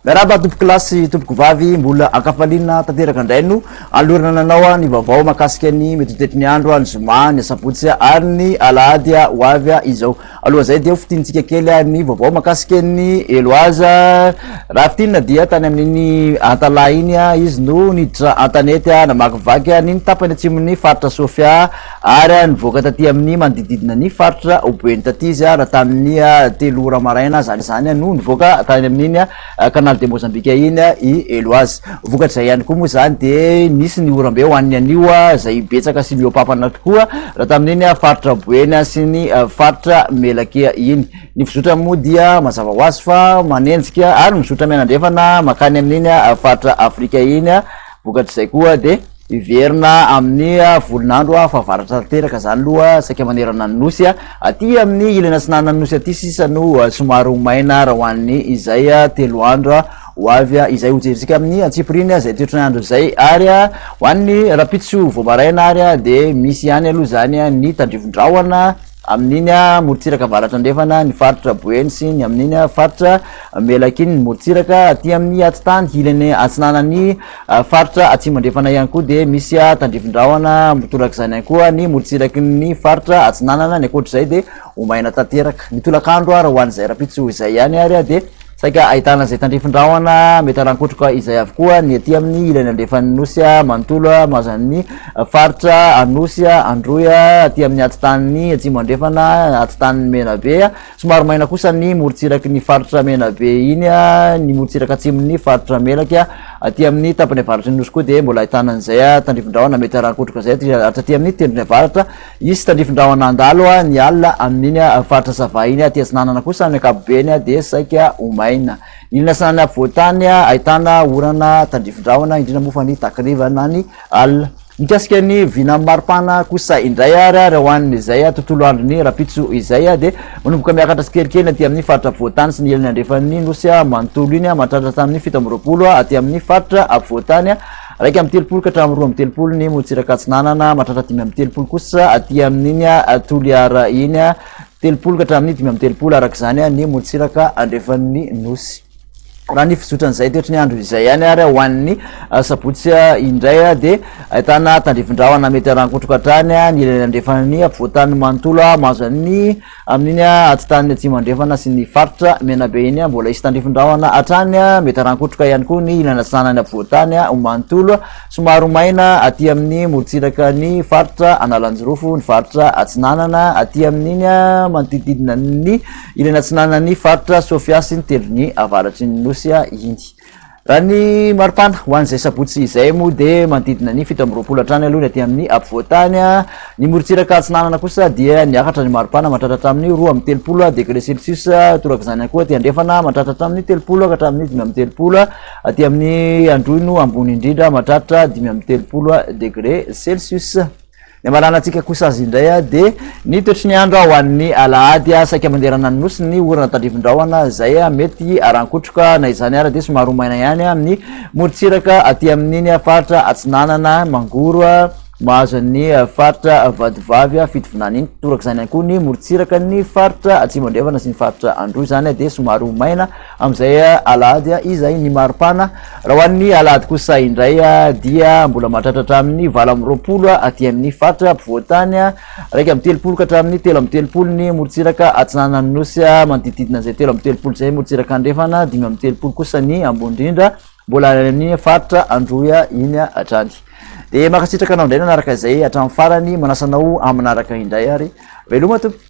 Meraba tumpoko klasy tumpoko vavy mbola akafaliana tanteraka andraino alorana nanao ny vaovao makasika ny metotetry ny andro ny zoma ny sabotsy ary ny alahady ho avy izao. Aloha zay dia fitintsika kely ny vaovao makasika ny Eloaza raha fitinina dia tany amin'ny antala iny izy no niditra antanety namakivaky ny tapany atsimon'ny faritra Sofia ary nivoaka taty amin'ny manodididina ny faritra Oboeny taty izy raha tamin'ny 3 ora maraina zany no nivoaka tany amin'ny canal de Mozambique iny I Eloazy. Vokatrizay ihany koa moa zany de nisy ny orambe ho an'ny anio zay betsaka sy miopapana tokoa raha tamin'iny faritra Boeny sy ny faritra Melakia iny. Ny fizotra moa dia mazava ho azy fa manenjika ary mizotra mianandrefana makany amin'iny faritra Afrika iny. Vokatrizay koa de iverina amin'ny volonandro favaratra tanteraka zany aloha saika manerana ny nosy aty amin'ny ilana sinana nosy aty sisa no somary maina raha hoan'ny izay 3 andro ho avy izay hojerisika amin'ny antsipiriny zay toetrany andro zay ary hoan'ny rapitso vomaraina ary de misy ihany aloha zany ny tandrivondrahona amin'iny morotsiraka avaratra andrefana ny faritra Boeny sy ny amin'iny faritra Melakiny ny morotsiraka aty amin'ny atitany ilany atsinanany faritra atsimo andrefana ihany koa de misy tandrivondrahona mitolaka zany ihany koa ny morotsiraky ny faritra atsinanana ny akoatr'izay de omaina tanteraka mitolakandro raha hoan'izay rapitso izay ihany ary de saika ahitana zay tandrivondrahona mety arankotroka izay avokoa ny aty amin'ny ilany andrefan'ny nosy manontolo mazan'ny faritra anosy androy aty amin'ny atitany atsimo andrefana atitany Menabe somary maina kosa ny morotsiraky ny faritra Menabe iny ny morotsiraka atsimon'ny faritra Melaka aty amin'ny tapany avaratra ny nosy koa de mbola ahitana an'izay tandrivondrahona mety arankotroka zay aty amin'ny tendrony avaratra isy tandrivondrahona andalo ny alina amin'iny faritra Sava iny aty atsinanana kosa ny ankapobeny de saika omaina. Ilana sanana voatany ahitana orana tandrivondrahona indrindra moa fa ny takrivana ny alina. Mikasika ny vina maripana kosa indray ary raha hoan'izay tontolo androny rapitso izay de manomboka miakatra tsikelikely aty amin'ny faritra voatany sy ny ilany andrefan'ny nosy manontolo iny mahatratra tamin'ny 7 aty amin'ny faritra voatany raiky amin'ny 3 ka hatramin'ny 2 amin'ny 3 ny morotsiraka atsinanana mahatratra 5 amin'ny 3 kosa aty amin'iny Toliara iny 3 ka hatramin'ny 5 amin'ny 3 araka zany ny morotsiraka andrefan'ny nosy. Raha ny fizotran'izay toetrany andro izay ihany ary hoan'ny sabotsy indray de ahitana tandrivondrahona mety arankotroka hatrany ny ilany andrefan'ny voatany manontolo mahazo ny amin'iny atitany atsimo andrefana sy ny faritra Menabe iny mbola isy tandrivondrahona hatrany mety arankotroka ihany koa ny ilana sanany voatany manontolo somary maina aty amin'ny morotsiraka ny faritra Analanjirofo ny faritra atsinanana aty amin'iny manodididina ny ilana atsinanana ny faritra Sofia sy ny tendrony avaratry ny nosy iny. Raha ny maripana hoan'izay sabotsy izay moa de manodidina ny 7 hatrany aloha aty amin'ny voatany ny morotsiraka atsinanana kosa dia niakatra ny maripana mahatratra hatramin'ny 2 amin'ny 3 degré Celsius toraka zany koa aty andrefana mahatratra hatramin'ny 3 ka hatramin'ny 5 amin'ny 3 aty amin'ny androino ambony indrindra mahatratra 5 amin'ny 3 degré Celsius. Ny malanantsika kosa azy indray de ny toetry ny andro ho an'ny alahady saika manderana ny nosy ny orana tandrivondrahona zay mety arankotroka na izany ary de somary maina ihany amin'ny morotsiraka aty amin'iny faritra atsinanana mangoro mahazo ny faritra vadivavy fitovinany iny toraka zany ihany koa ny morotsiraka ny faritra atsimo andrefana sy ny faritra androy zany de somary maina amin'izay alahady izay ny maripana. Raha hoan'ny alahady kosa indray dia mbola mahatratra hatramin'ny 4 amin'ny 20 aty amin'ny faritra voatany raiky amin'ny 3 ka hatramin'ny 3 amin'ny 3 ny morotsiraka atsinanana ny nosy manodididina zay 3 amin'ny 3 zay morotsiraka andrefana 5 amin'ny 3 kosa ny ambony indrindra mbola amin'ny faritra androy iny hatrany. De makasitraka anao indray nanaraka izay hatramin'ny farany manasanao aminaraka indray ary veloma tompo.